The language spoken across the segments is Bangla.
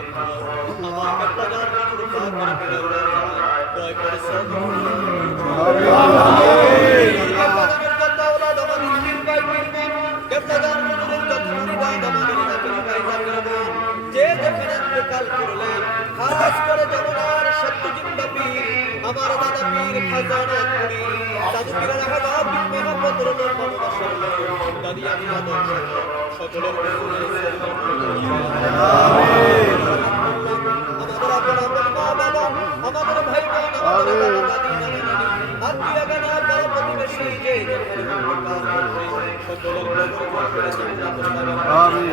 আমার কেবলাদার নজর পাক করে দয়া করে কেবলাদার নজরের যত্ন নিবেন আমাদের জাকির ভাই জাকির বোন যে যেখানে ইন্তেকাল করলেন খাস করে জমনার সত্যজিন্দা পীর আমার দাদা পীর খাজানা পুরি দাদু পীরের হাজার বিন মোহাম্মদ রোদের ভালোবাসার দাদি আমি আদর সকলের আমাদের আপন মা বাবা আমাদের ভাই বোন আমাদের দাদা দাদি নানা নানি আত্মীয় গানা বড় প্রতিবেশী যে সকলের আমিন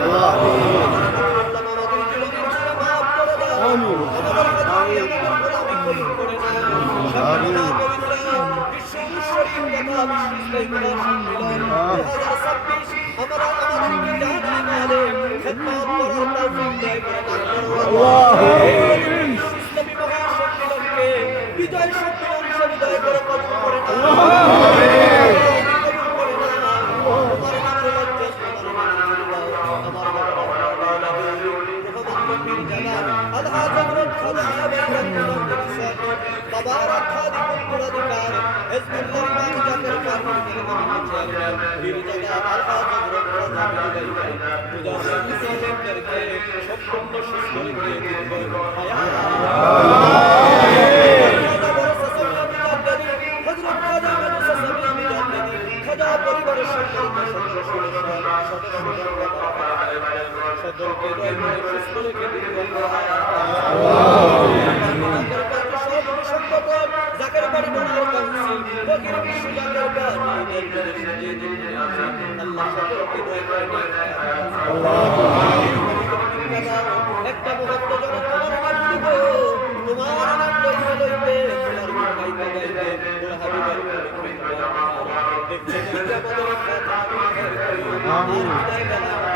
বিজয় সম্মেলন বিজয় করে কবুল করে একটা মুহূর্ত যখন তোমার নাম নিব তোমার নাম লইতে লইতে তোমার গাইতে গাইতে তোর হাবিবের দেখতে দেখতে আমাদের কথা